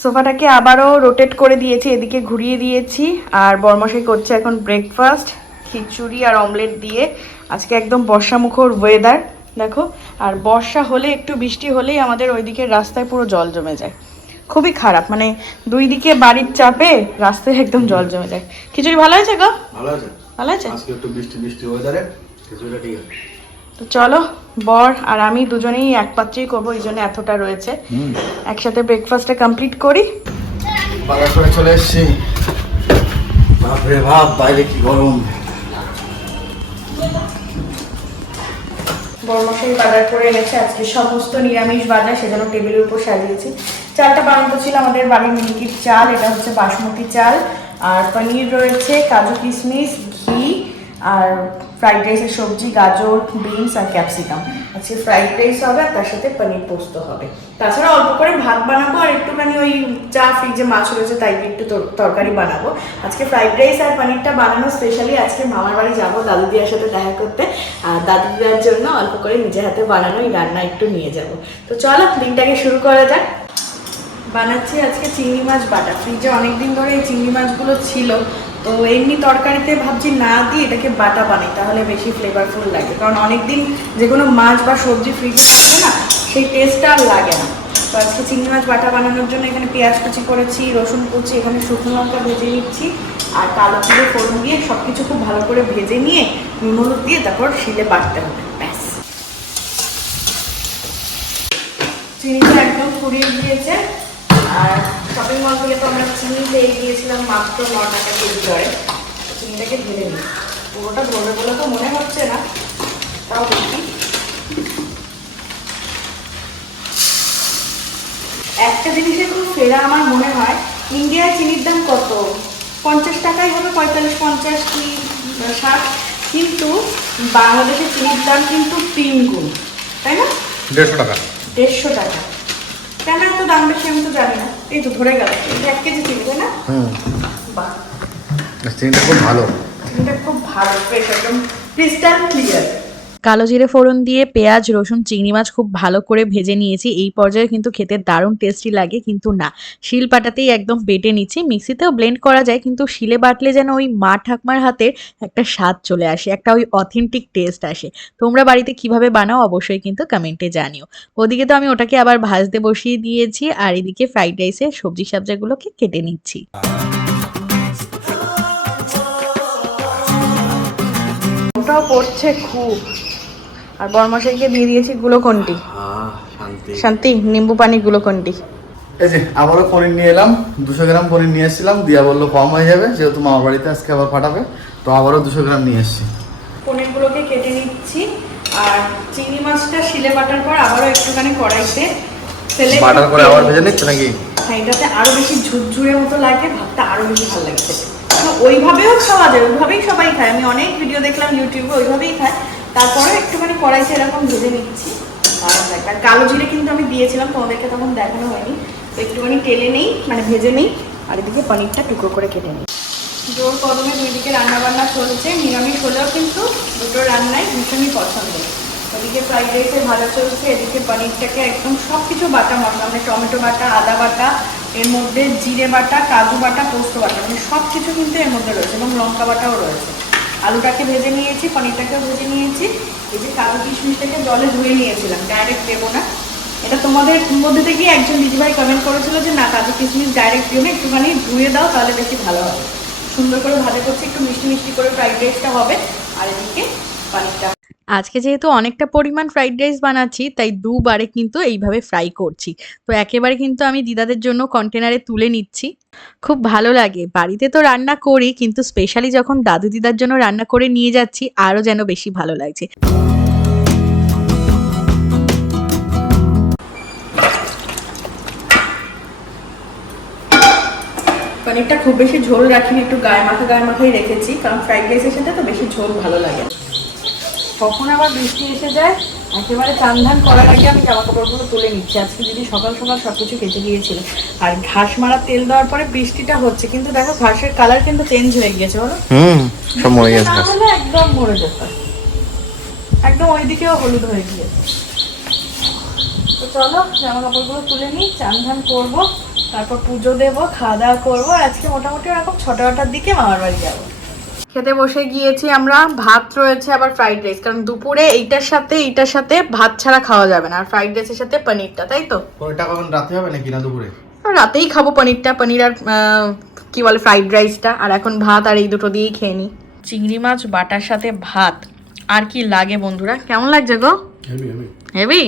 সোফাটাকে আবারও রোটেট করে দিয়েছি এদিকে ঘুরিয়ে দিয়েছি। আর বর্মশাই করছে এখন ব্রেকফাস্ট খিচুড়ি আর অমলেট দিয়ে। আজকে একদম বর্ষামুখর ওয়েদার দেখো। আর বর্ষা হলে একটু বৃষ্টি হলেই আমাদের ওইদিকে রাস্তায় পুরো জল জমে যায়। খুবই খারাপ মানে দুই দিকে বাড়ির চাপে রাস্তায় একদম জল জমে যায়। খিচুড়ি ভালো হয়েছে গো? ভালো আছে ভালো আছে আজকে একটু বৃষ্টি বৃষ্টি ওয়েদারে কিছুটা ঠিক আছে। তো চলো বর আর আমি দুজনেই এক পাত্রেই করব এই জন্য এতটা রয়েছে। একসাথে ব্রেকফাস্টটা কমপ্লিট করি। বাজার করে চলে এসেছি। বাপরে বাপ বাইরে কি গরম। বড়মশাই বাজার করে এনেছে আজকে সমস্ত নিরামিষ বাজার সেজন্য টেবিলের উপর সাজিয়েছি। চালটা বানানো ছিল আমাদের বাড়ির মিনিকির চাল এটা হচ্ছে বাসমতি চাল। আর পনির রয়েছে কাজু কিশমিশ ঘি আর ফ্রাইড রাইসের সবজি, গাজর বিনস আর ক্যাপসিকাম আজকে ফ্রাইড রাইস হবে আর তার সাথে পনির পোস্ত হবে। তাছাড়া অল্প করে ভাত বানাবো আর একটুখানি ওই চা ফ্রিজে মাছ রয়েছে তাই একটু তরকারি বানাবো। আজকে ফ্রাইড রাইস আর পনিরটা বানানো স্পেশালি আজকে মামার বাড়ি যাব দাদু দিয়ার সাথে দেখা করতে। আর দাদু দিয়ার জন্য অল্প করে নিজের হাতে বানানো এই রান্না একটু নিয়ে যাব। তো চলো, দিনটাকে শুরু করা যাক। বানাচ্ছি আজকে চিংড়ি মাছ বাটা। ফ্রিজে অনেকদিন ধরে এই চিংড়ি মাছগুলো ছিল। তো এমনি তরকারিতে ভাবছি না দিয়ে এটাকে বাটা বানাই, তাহলে বেশি ফ্লেভারফুল লাগে। কারণ অনেক দিন যে কোনো মাছ বা সবজি ফ্রিজে থাকলে না, সেই টেস্টটা আর লাগে না। তো আজকে চিংড়ি মাছ বাটা বানানোর জন্য এখানে পেঁয়াজ কুচি করেছি, রসুন কুচি, এখানে শুকনো লঙ্কা ভেজে নিচ্ছি, আর কালো জিরে, ফোড়ন দিয়ে সব কিছু খুব ভালো করে ভেজে নিয়ে নুন হলুদ দিয়ে তারপর শিলে বাটতে হবে, ব্যাস। চিনিটা একদম ফুরিয়ে দিয়েছে আর শপিং মল থেকে তো আমরা চিনি পেয়ে গিয়েছিলাম মাত্র ন টাকা কেজি দরে। চিনিটাকে ঢেলে নিই। পুরোটা ধরবে বলে তো মনে হচ্ছে না। তাও দেখি। একটা জিনিসের খুব ফেরা আমার মনে হয় ইন্ডিয়ায় চিনির দাম কত? পঞ্চাশ টাকাই হবে পঁয়তাল্লিশ পঞ্চাশ কি ষাট? কিন্তু বাংলাদেশের চিনির দাম কিন্তু তিন গুণ তাই না? দেড়শো টাকা। দেড়শো টাকা। কেন এত দাম বেশি আমি তো জানি না। এই তো ধরে গেল। এক কেজি চিনি তাই না? হুম। বাহ। চিনিটা খুব ভালো। চিনিটা খুব ভালো একদম ক্রিস্টাল ক্লিয়ার কালো জিরে ফোড়ন দিয়ে পেঁয়াজ, রসুন, চিংড়ি মাছ খুব ভালো করে ভেজে নিয়েছি। এই পর্যায়ে কিন্তু খেতে দারুণ টেস্টি লাগে, কিন্তু না। শিল পাটাতেই একদম বেটে নিচ্ছি। মিক্সিতেও ব্লেন্ড করা যায়, কিন্তু শিলে বাটলে যেন ওই মা ঠাকমার হাতের একটা স্বাদ চলে আসে, একটা ওই অথেন্টিক টেস্ট আসে। তোমরা বাড়িতে কীভাবে বানাও অবশ্যই কিন্তু কমেন্টে জানিও। ওদিকে তো আমি ওটাকে আবার ভাজতে বসিয়ে দিয়েছি, আর এদিকে ফ্রাইড রাইসের সবজি সবজাগুলোকে কেটে নিচ্ছি। পড়ছে খুব। আর বরমশাইকে দিয়ে দিয়েছি গ্লুকন্ডি শান্তি। শান্তি নিম্বু পানি গ্লুকন্ডি এই যে আবারও পনির নিয়ে এলাম দুশো গ্রাম পনির নিয়ে এসেছিলাম দিয়া বলল কম হয়ে যাবে যেহেতু মামার বাড়িতে আজকে আবার পাঠাবে তো আবারও দুশো গ্রাম নিয়ে এসেছি। পনিরগুলোকে কেটে নিচ্ছি আর চিংড়ি মাছটা শিলে বাটার পর আবারও একটুখানি কড়াইতে ফেলে বাটার করে আবার ভেজে নিচ্ছে নাকি? হ্যাঁ এটাতে আরও বেশি ঝুরঝুরে মতো লাগে ভাতটা আরও বেশি ভালো লাগে খেতে। মানে ওইভাবেও খাওয়া যায়, ওইভাবেই সবাই খায়। আমি অনেক ভিডিও দেখলাম ইউটিউবে ওইভাবেই খায়। তারপরে একটুখানি কড়াইতে এরকম ভেজে নিচ্ছি। আর কালো জিরে কিন্তু আমি দিয়েছিলাম, তোমাদেরকে তখন দেখানো হয়নি। একটুখানি তেলে নেই মানে ভেজে নেই। আর এদিকে পনিরটা টুকরো করে কেটে নিই। জোর কদমে দুই দিকে রান্না চলছে। নিরামিষ হলেও কিন্তু দুটো রান্নাই ভীষণই পছন্দ ওদিকে ফ্রাইড রাইসে ভালো চলছে, এদিকে পনিরটাকে একদম সব কিছু বাটা মশলা মানে টমেটো বাটা, আদা বাটা এর মধ্যে জিরে বাটা, কাজু বাটা, পোস্ত বাটা মানে সব কিছু কিন্তু এর মধ্যে রয়েছে এবং লঙ্কা বাটাও রয়েছে। আলুটাকে ভেজে নিয়েছি, পনিরটাকেও ভেজে নিয়েছি। এই যে কাজু কিশমিশটাকে জলে ধুয়ে নিয়েছিলাম ডাইরেক্ট দেবো না। এটা তোমাদের মধ্যে থেকে একজন দিদিভাই কমেন্ট করেছিল যে, না, কাজু কিশমিশ ডাইরেক্ট দিও না একটুখানি ধুয়ে দাও, তাহলে বেশি ভালো হবে। সুন্দর করে ভাজা করছি, একটু মিষ্টি মিষ্টি করে ফ্রাইড রাইসটা হবে। আর এদিকে পানিরটা আজকে যেহেতু অনেকটা পরিমাণ ফ্রাইড রাইস বানাচ্ছি, তাই দুবারে কিন্তু এইভাবে ফ্রাই করছি। তো একেবারে কিন্তু আমি দিদাদের জন্য কন্টেনারে তুলে নিচ্ছি। খুব ভালো লাগে। বাড়িতে তো রান্না করি, কিন্তু স্পেশালি যখন দাদু দিদার জন্য রান্না করে নিয়ে যাচ্ছি, আরও যেন বেশি ভালো লাগছে। পনিরটা খুব বেশি ঝোল রাখিনি, একটু গায়ে মাখা গায়ে মাখাই রেখেছি, কারণ ফ্রাইড রাইসের সাথে তো বেশি ঝোল ভালো লাগে। কখন আবার বৃষ্টি এসে যায় একেবারে চান ধান করার আগে আমি জামা কাপড়গুলো তুলে নিচ্ছি। আজকে দিদি সকাল সকাল সব কিছু কেটে দিয়েছিল। আর ঘাস মারা তেল দেওয়ার পরে বৃষ্টিটা হচ্ছে কিন্তু দেখো ঘাসের কালার কিন্তু চেঞ্জ হয়ে গিয়েছে বলো। হুম সব মরে হলে একদম মরে যেত। একদম ওইদিকেও হলুদ হয়ে গিয়েছে। তো চলো জামা কাপড়গুলো তুলে নিই চান ধান করব তারপর পুজো দেবো খাওয়া দাওয়া করব আজকে মোটামুটি এরকম ছটা ছটার দিকে মামার বাড়ি যাব। খেতে বসে গিয়েছি আমরা। ভাত রয়েছে আবার ফ্রাইড রাইস কারণ দুপুরে এইটার সাথে এইটার সাথে ভাত ছাড়া খাওয়া যাবে না। আর ফ্রাইড রাইসের সাথে পনিরটা তাই তো? পরেরটা কখন রাতে হবে নাকি না দুপুরে? রাতেই খাব পনিরটা। পনির আর আহ, কি বলে ফ্রাইড রাইসটা আর এখন ভাত আর এই দুটো দিয়েই খেয়ে নিই। চিংড়ি মাছ বাটার সাথে ভাত। আর কি লাগে বন্ধুরা? কেমন লাগছে গো? হেভি হেভি হেভি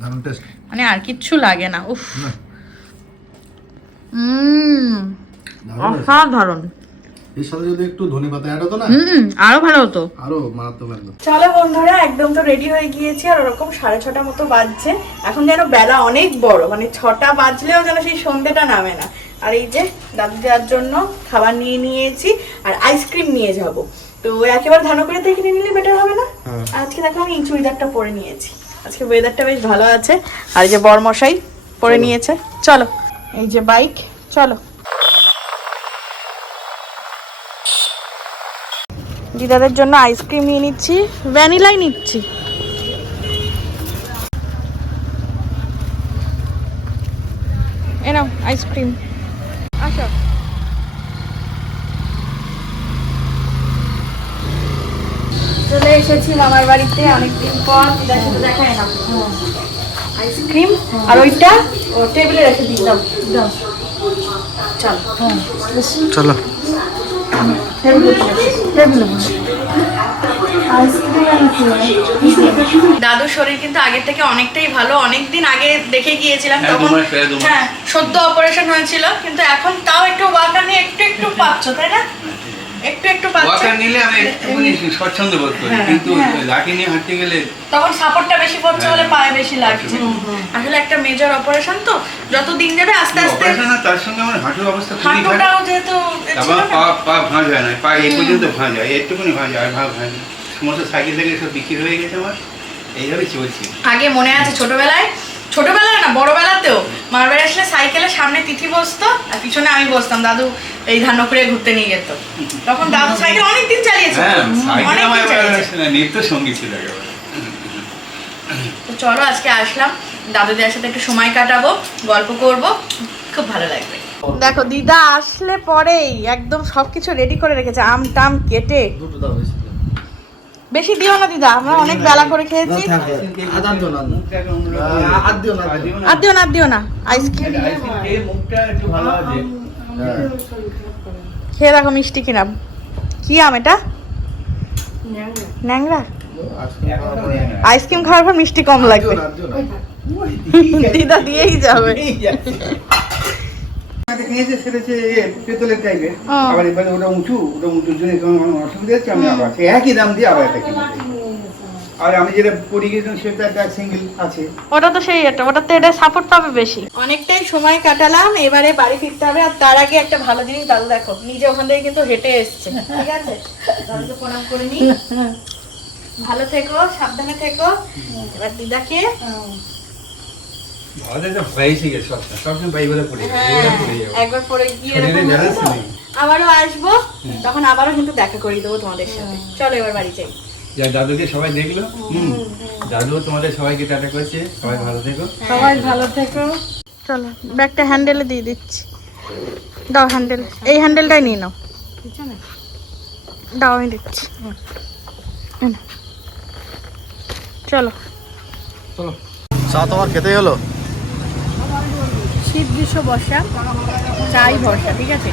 দারুণ টেস্ট মানে আর কিচ্ছু লাগে না উফ। উম অসাধারণ। এর সাথে যদি একটু ধনে পাতা অ্যাড হতো না? হুম আরও ভালো হতো। আরও মারাত্মক একদম চলো বন্ধুরা একদম তো রেডি হয়ে গিয়েছি আর ওরকম সাড়ে ছটা মতো বাজছে। এখন যেন বেলা অনেক বড় মানে ছটা বাজলেও যেন সেই সন্ধ্যেটা নামে না। আর এই যে দাদু দেওয়ার জন্য খাবার নিয়ে নিয়েছি আর আইসক্রিম নিয়ে যাব। তো একেবারে ধানো করে দেখে নিলে বেটার হবে না? হ্যাঁ। আজকে দেখো আমি এই চুড়িদারটা পরে নিয়েছি। আজকে ওয়েদারটা বেশ ভালো আছে। আর এই যে বরমশাই পরে নিয়েছে। চলো। এই যে বাইক চলো। দিদাদের জন্য আইসক্রিম নিয়ে নিচ্ছি। ভ্যানিলাই নিচ্ছি। এ নাও আইসক্রিম চলে এসেছি মামার বাড়িতে, অনেকদিন পর না। আইসক্রিম আর ওইটা টেবিলে রেখে দাও। দাও চলো। দাদুর শরীর কিন্তু আগের থেকে অনেকটাই ভালো। অনেকদিন আগে দেখে গিয়েছিলাম হ্যাঁ, তখন মাস। হ্যাঁ সদ্য অপারেশন হয়েছিল কিন্তু এখন তাও একটু ওয়াকা নিয়ে একটু একটু পাচ্ছ তাই না? একটু একটু ওয়াকার নিলে আমি একটুখানি স্বচ্ছন্দ বোধ করি। হ্যাঁ, কিন্তু হ্যাঁ। লাঠি নিয়ে হাঁটতে গেলে তখন সাপোর্টটা বেশি পড়ছে হ্যাঁ। পায়ে বেশি লাগছে। আসলে একটা মেজর অপারেশন তো। যত দিন যাবে আস্তে আস্তে অপারেশন তার সঙ্গে আমার হাঁটুর অবস্থা খুবই খারাপ। যেহেতু। পা পা ভাঁজ হয় না পা এই পর্যন্ত ভাঁজ হয় একটুখানি ভাঁজ হয় ভাগ হয় সমস্ত সাইকেল থেকে সব বিক্রি হয়ে গেছে আমার। এইভাবেই চলছে। আগে মনে আছে ছোটবেলায় ছোটবেলায় না বড়বেলাতেও। মার বাড়ি আসলে সাইকেলের সামনে তিথি বসতো আর পিছনে আমি বসতাম। দাদু এই ধান করে ঘুরতে নিয়ে যেত। তখন দাদু সাইকেল অনেকদিন চালিয়েছে। হ্যাঁ অনেকদিন চালিয়েছে। নিত্য সঙ্গী ছিল তো চলো আজকে আসলাম। দাদুদের সাথে একটু সময় কাটাবো গল্প করব। খুব ভালো লাগবে। দেখো দিদা আসলে পরেই একদম সবকিছু রেডি করে রেখেছে। আম টাম কেটে দুটো দাও বেশি দিও না দিদা আমরা অনেক বেলা করে খেয়েছি। আর দিও না, আর দিও না আইসক্রিম আইসক্রিম খেয়ে মুখটা একটু ভালো আছে। খেয়ে দেখো মিষ্টি কিনা। কি আম এটা? ন্যাংরা। আইসক্রিম খাওয়ার পর মিষ্টি কম লাগবে। দিদা দিয়েই যাবে। খেয়েছে সেটা হচ্ছে পেতলের টাইপের আবার এবারে ওটা উঁচু ওটা উঁচুর জন্য একটু অসুবিধা হচ্ছে আমি আবার সেই একই দাম দিয়ে আবার একটা কিনে আর আমি যেটা পরি গেছিলাম সেটা একটা সিঙ্গেল আছে। ওটা তো সেই একটা ওটাতে এটা সাপোর্ট পাবে বেশি। অনেকটাই সময় কাটালাম এবারে বাড়ি ফিরতে হবে আর তার আগে একটা ভালো জিনিস দাদু দেখো নিজে ওখান থেকে কিন্তু হেঁটে এসছে ঠিক আছে? দাদুকে প্রণাম করে নি। ভালো থেকো সাবধানে থেকো। এবার দিদাকে একবার পরে গিয়ে নেই। আবারও আসব তখন আবারও কিন্তু দেখা করিয়ে দেবো তোমাদের সাথে। চলো এবার বাড়ি যাই। যা দাদুকে সবাই দেখল দাদু তোমাদের সবাইকে টাটা করছে সবাই ভালো থেকো। সবাই ভালো থেকো। চলো ব্যাগটা হ্যান্ডেলে দিয়ে দিচ্ছি। দাও হ্যান্ডেল এই হ্যান্ডেলটাই নিয়ে নাও। দাও আমি দিচ্ছি। নাও। চলো। চা তোমার খেতে হলো শীত গ্রীষ্ম বর্ষা চাই ভরসা ঠিক আছে?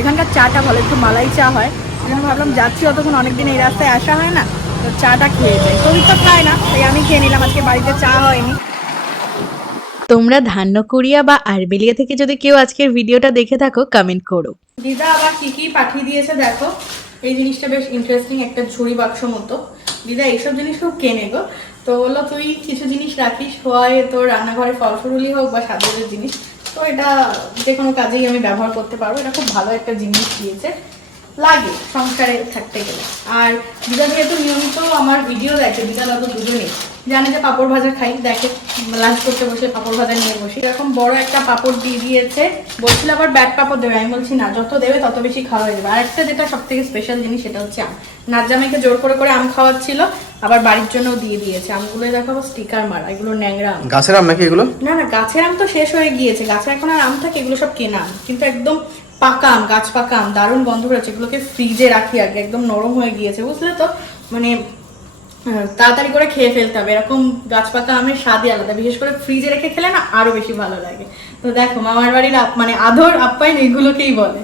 এখানকার চাটা ভালো একটু মালাই চা হয়। সেখানে ভাবলাম যাচ্ছি অতক্ষণ অনেকদিন এই রাস্তায় আসা হয় না তো চাটা খেয়ে যাই। তুমি তো খায় না তাই আমি খেয়ে নিলাম আজকে বাড়িতে চা হয়নি। তোমরা ধান্যকুড়িয়া বা আরবেলিয়া থেকে যদি কেউ আজকের ভিডিওটা দেখে থাকো কমেন্ট করো। দিদা আবার কি কি পাঠিয়ে দিয়েছে দেখো? এই জিনিসটা বেশ ইন্টারেস্টিং একটা ঝুড়ি বাক্স মতো। দিদা এইসব জিনিস খুব কেনে গো। তো বলল তুই কিছু জিনিস রাখিস হয় তোর রান্নাঘরে ফল ফুরুলি হোক বা সাজানোর জিনিস তো এটা যে কোনো কাজেই আমি ব্যবহার করতে পারব। এটা খুব ভালো একটা জিনিস দিয়েছে। লাগে সংসারে থাকতে গেলে। আর দিদা যেহেতু নিয়মিত আমার ভিডিও দেখে, দিদা দাদু দুজনেই জানে যে পাপড় ভাজা খাই দেখে লাঞ্চ করতে বসে পাপড় ভাজা নিয়ে বসি। এরকম বড় একটা পাপড় দিয়ে দিয়েছে বলছিল আবার ব্যাট পাপড় দেবে। আমি বলছি না যত দেবে তত বেশি খাওয়া হয়ে যাবে। আর একটা যেটা সব থেকে স্পেশাল জিনিস সেটা হচ্ছে আম। নাজ্জামাইকে জোর করে করে আম খাওয়াচ্ছিল আবার বাড়ির জন্য দিয়ে দিয়েছে। আমগুলো দেখাবো স্টিকার মারা এগুলো ন্যাংরা আম। গাছের আম নাকি এগুলো? না না গাছের আম তো শেষ হয়ে গিয়েছে। গাছে এখন আর আম থাকে এগুলো সব কেনা আম। কিন্তু একদম পাকা আম গাছ পাকা আম দারুণ গন্ধ বেরোচ্ছে। এগুলোকে ফ্রিজে রাখি আগে একদম নরম হয়ে গিয়েছে। বুঝলে তো? মানে তাড়াতাড়ি করে খেয়ে ফেলতে হবে। এরকম গাছ পাকা আমের স্বাদই আলাদা। বিশেষ করে ফ্রিজে রেখে খেলে না আরও বেশি ভালো লাগে। তো দেখো, মামার বাড়ির মানে আদর আপ্যায়ন এগুলোকেই বলে।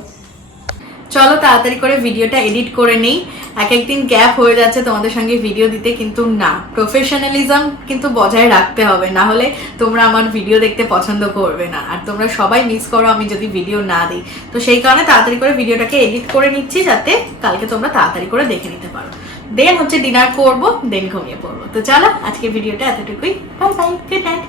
চলো তাড়াতাড়ি করে ভিডিওটা এডিট করে নেই। এক একদিন গ্যাপ হয়ে যাচ্ছে তোমাদের সঙ্গে ভিডিও দিতে, কিন্তু না। প্রফেশনালিজম কিন্তু বজায় রাখতে হবে। না হলে তোমরা আমার ভিডিও দেখতে পছন্দ করবে না। আর তোমরা সবাই মিস করো আমি যদি ভিডিও না দিই। তো সেই কারণে তাড়াতাড়ি করে ভিডিওটাকে এডিট করে নিচ্ছি যাতে কালকে তোমরা তাড়াতাড়ি করে দেখে নিতে পারো। দেন হচ্ছে ডিনার করব, দেন ঘুমিয়ে পড়ব। তো চলো আজকে ভিডিওটা এতটুকুই। Bye bye good night